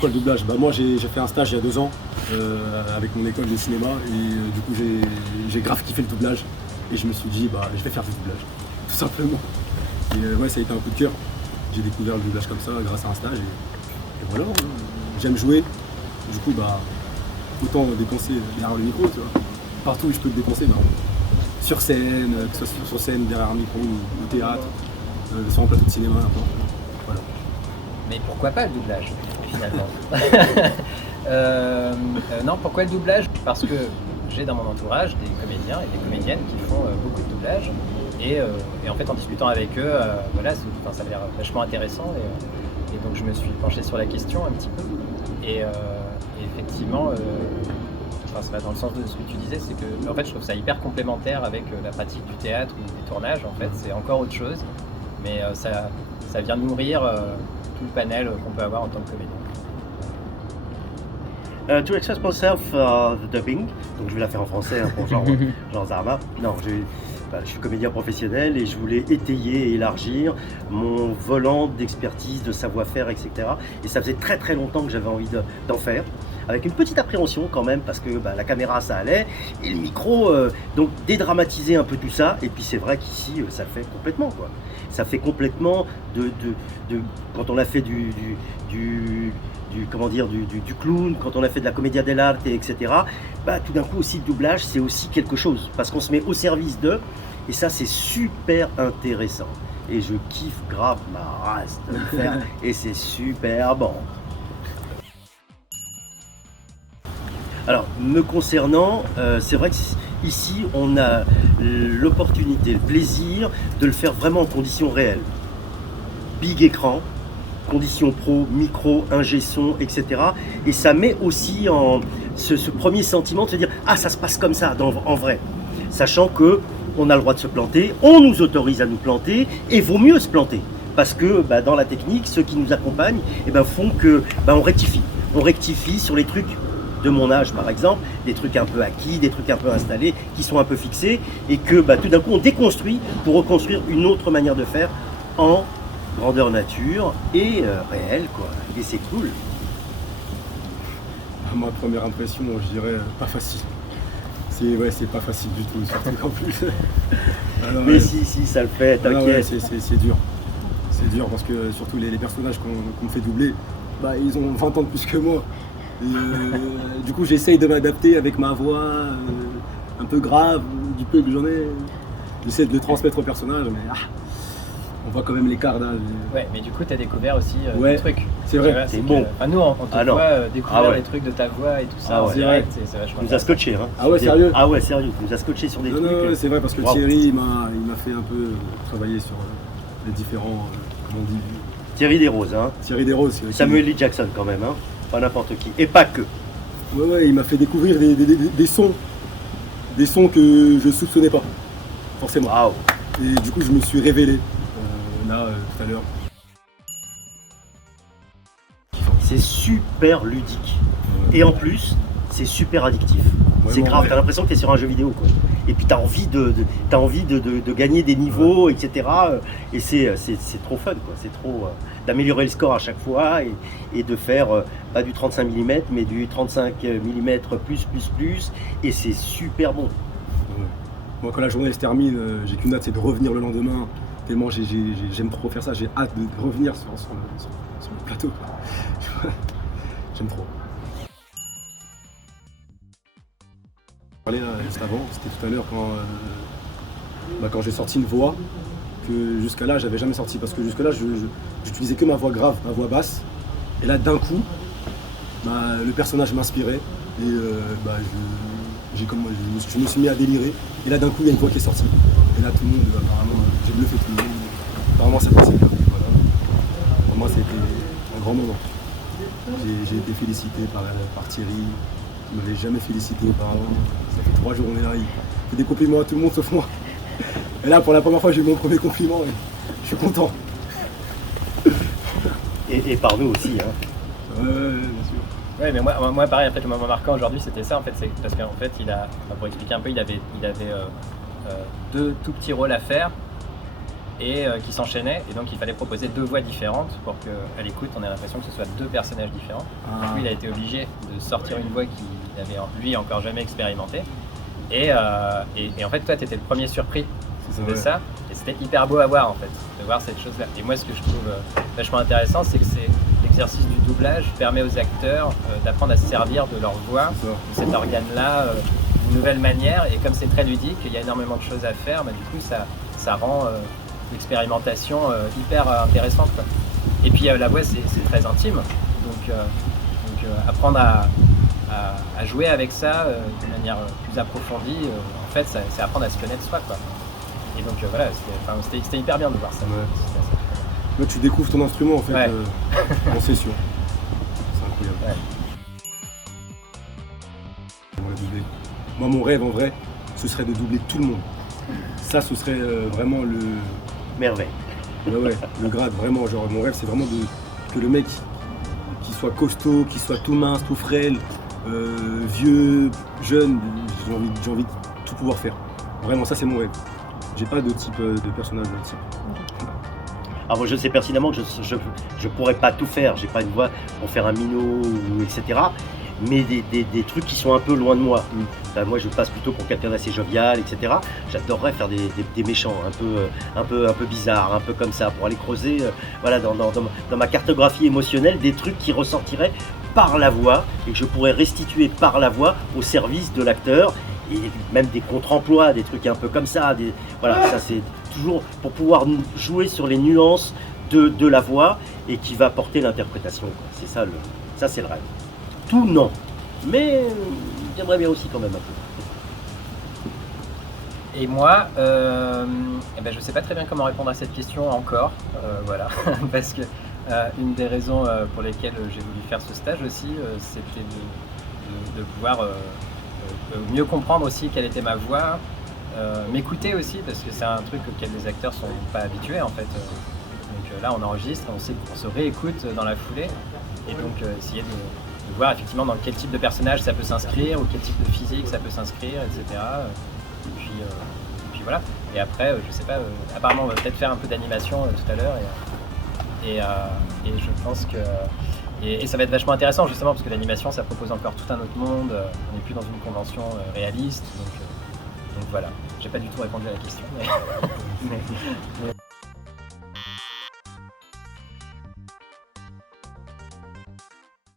pourquoi le doublage? Bah moi j'ai fait un stage il y a 2 ans avec mon école de cinéma et du coup j'ai grave kiffé le doublage et je me suis dit bah je vais faire du doublage, tout simplement. Et ouais, ça a été un coup de cœur. J'ai découvert le doublage comme ça grâce à un stage et voilà, hein. J'aime jouer, du coup bah autant dépenser derrière le micro, tu vois. Partout où je peux le dépenser, bah, sur scène, que ce soit sur scène, derrière un micro ou au théâtre, sur un plateau de cinéma, n'importe. Voilà. Mais pourquoi pas le doublage, finalement? Non, pourquoi le doublage? Parce que j'ai dans mon entourage des comédiens et des comédiennes qui font beaucoup de doublage. Et en fait, en discutant avec eux, voilà, ça a l'air vachement intéressant. Et donc, je me suis penché sur la question un petit peu. Et effectivement, enfin, ça va dans le sens de ce que tu disais, c'est que en fait, je trouve ça hyper complémentaire avec la pratique du théâtre ou des tournages. En fait, c'est encore autre chose. Mais ça vient nourrir tout le panel qu'on peut avoir en tant que comédien. To express myself, the dubbing, donc je vais la faire en français, hein, pour genre Zarma. Non, je suis comédien professionnel et je voulais étayer et élargir mon volant d'expertise, de savoir-faire, etc. Et ça faisait très très longtemps que j'avais envie d'en faire, avec une petite appréhension quand même, parce que la caméra ça allait, et le micro, donc dédramatiser un peu tout ça, et puis c'est vrai qu'ici ça le fait complètement, quoi. Ça fait complètement quand on a fait du clown, quand on a fait de la commedia dell'arte, etc. Tout d'un coup aussi le doublage c'est aussi quelque chose, parce qu'on se met au service d'eux, et ça c'est super intéressant. Et je kiffe grave ma race de le faire, et c'est super bon. Alors, me concernant, c'est vrai qu'ici on a l'opportunité, le plaisir de le faire vraiment en conditions réelles. Big écran, conditions pro, micro, ingé son, etc. Et ça met aussi en ce premier sentiment de se dire « Ah, ça se passe comme ça en vrai », sachant que on a le droit de se planter, on nous autorise à nous planter, et vaut mieux se planter. Parce que dans la technique, ceux qui nous accompagnent font que on rectifie. On rectifie sur les trucs de mon âge par exemple, des trucs un peu acquis, des trucs un peu installés, qui sont un peu fixés, et que tout d'un coup on déconstruit pour reconstruire une autre manière de faire en grandeur nature et réelle, quoi. Et c'est cool. Ma première impression, je dirais pas facile. C'est pas facile du tout, surtout qu'en plus. Alors, mais si, ça le fait, t'inquiète. C'est dur. C'est dur parce que surtout les personnages qu'on me fait doubler, ils ont 20 ans de plus que moi. Et, du coup, j'essaye de m'adapter avec ma voix un peu grave, du peu que j'en ai. J'essaie de le transmettre au personnage, mais on voit quand même l'écart là. Ouais, mais du coup, tu as découvert aussi des trucs. C'est vrai, c'est bon. Nous, on te voit découvrir les trucs de ta voix et tout ça. C'est vrai. C'est vachement nous a scotché. Hein. Ah ouais, sérieux? Ah ouais, sérieux. Tu nous a scotché sur des trucs. Non, c'est vrai, parce que Thierry, il m'a fait un peu travailler sur les différents. Comment on dit? Thierry Desroses, hein. Thierry Desroses. Samuel L. Jackson, quand même, hein. Pas n'importe qui. Et pas que. Ouais, il m'a fait découvrir des sons. Des sons que je soupçonnais pas, forcément. Waouh. Et du coup, je me suis révélé. Là, tout à l'heure. C'est super ludique. Et en plus, c'est super addictif. C'est grave, t'as l'impression que t'es sur un jeu vidéo, quoi. Et puis t'as envie de gagner des niveaux, etc. Et c'est trop fun, quoi. C'est trop d'améliorer le score à chaque fois et de faire pas du 35 mm, mais du 35 mm plus. Et c'est super bon. Ouais. Moi, quand la journée se termine, j'ai qu'une hâte, c'est de revenir le lendemain. Tellement j'aime trop faire ça, j'ai hâte de revenir sur le plateau. J'aime trop. Je parlais là, juste avant, c'était tout à l'heure quand j'ai sorti une voix que jusqu'à là j'avais jamais sorti, parce que jusque là j'utilisais que ma voix grave, ma voix basse, et là d'un coup le personnage m'inspirait et je me suis mis à délirer, et là d'un coup il y a une voix qui est sortie, et là tout le monde apparemment j'ai bluffé tout le monde, apparemment ça passait bien. Voilà. Pour moi c'était un grand moment. J'ai été félicité par Thierry, qui ne m'avait jamais félicité auparavant. Ça fait 3 jours on est là, il fait des compliments à tout le monde sauf moi. Et là pour la première fois j'ai eu mon premier compliment et je suis content. Et par nous aussi, hein. Ouais, bien sûr. Ouais, mais moi pareil, en fait, le moment marquant aujourd'hui c'était ça, en fait, c'est parce qu'en fait pour expliquer un peu, il avait 2 tout petits rôles à faire. et qui s'enchaînaient. Et donc il fallait proposer 2 voix différentes pour qu'à l'écoute on ait l'impression que ce soit 2 personnages différents. Donc lui il a été obligé de sortir une voix qu'il avait lui encore jamais expérimentée. Et en fait toi tu étais le premier surpris de ça. Et c'était hyper beau à voir en fait, de voir cette chose-là. Et moi ce que je trouve vachement intéressant, c'est que l'exercice du doublage permet aux acteurs d'apprendre à se servir de leur voix, de cet organe-là, d'une nouvelle manière. Et comme c'est très ludique, il y a énormément de choses à faire, du coup ça rend l'expérimentation hyper intéressante, quoi. Et puis la voix c'est très intime, donc apprendre à jouer avec ça de manière plus approfondie, en fait c'est apprendre à se connaître soi, quoi. Et donc voilà, c'était hyper bien de voir ça. Là, tu découvres ton instrument en fait en session. C'est incroyable. Ouais. Moi, mon rêve en vrai, ce serait de doubler tout le monde. Ça, ce serait vraiment le. Merveille. Ouais, le grade, vraiment. Genre, mon rêve, c'est vraiment que le mec qui soit costaud, qui soit tout mince, tout frêle, vieux, jeune, j'ai envie de tout pouvoir faire. Vraiment, ça, c'est mon rêve. J'ai pas de type de personnage de type. Alors moi je sais pertinemment que je pourrais pas tout faire, j'ai pas une voix pour faire un minot, etc. Mais des trucs qui sont un peu loin de moi. Enfin, moi je passe plutôt pour quelqu'un d'assez jovial, etc. J'adorerais faire des méchants un peu bizarres, un peu comme ça, pour aller creuser voilà, dans ma cartographie émotionnelle des trucs qui ressortiraient par la voix et que je pourrais restituer par la voix au service de l'acteur. Et même des contre-emplois, des trucs un peu comme ça. Voilà, ça c'est toujours pour pouvoir jouer sur les nuances de la voix et qui va porter l'interprétation. C'est ça, ça c'est le rêve. Tout non, mais j'aimerais bien aussi quand même un peu. Et moi, je ne sais pas très bien comment répondre à cette question encore, voilà, parce que une des raisons pour lesquelles j'ai voulu faire ce stage aussi, c'était de pouvoir mieux comprendre aussi quelle était ma voix, m'écouter aussi, parce que c'est un truc auquel les acteurs sont pas habitués en fait. Donc là on enregistre, on se réécoute dans la foulée, et donc essayer de voir effectivement dans quel type de personnage ça peut s'inscrire, ou quel type de physique ça peut s'inscrire, etc. Et puis voilà. Et après, je sais pas, apparemment on va peut-être faire un peu d'animation tout à l'heure, et je pense que et ça va être vachement intéressant justement parce que l'animation ça propose encore tout un autre monde, on n'est plus dans une convention réaliste, donc voilà. J'ai pas du tout répondu à la question, mais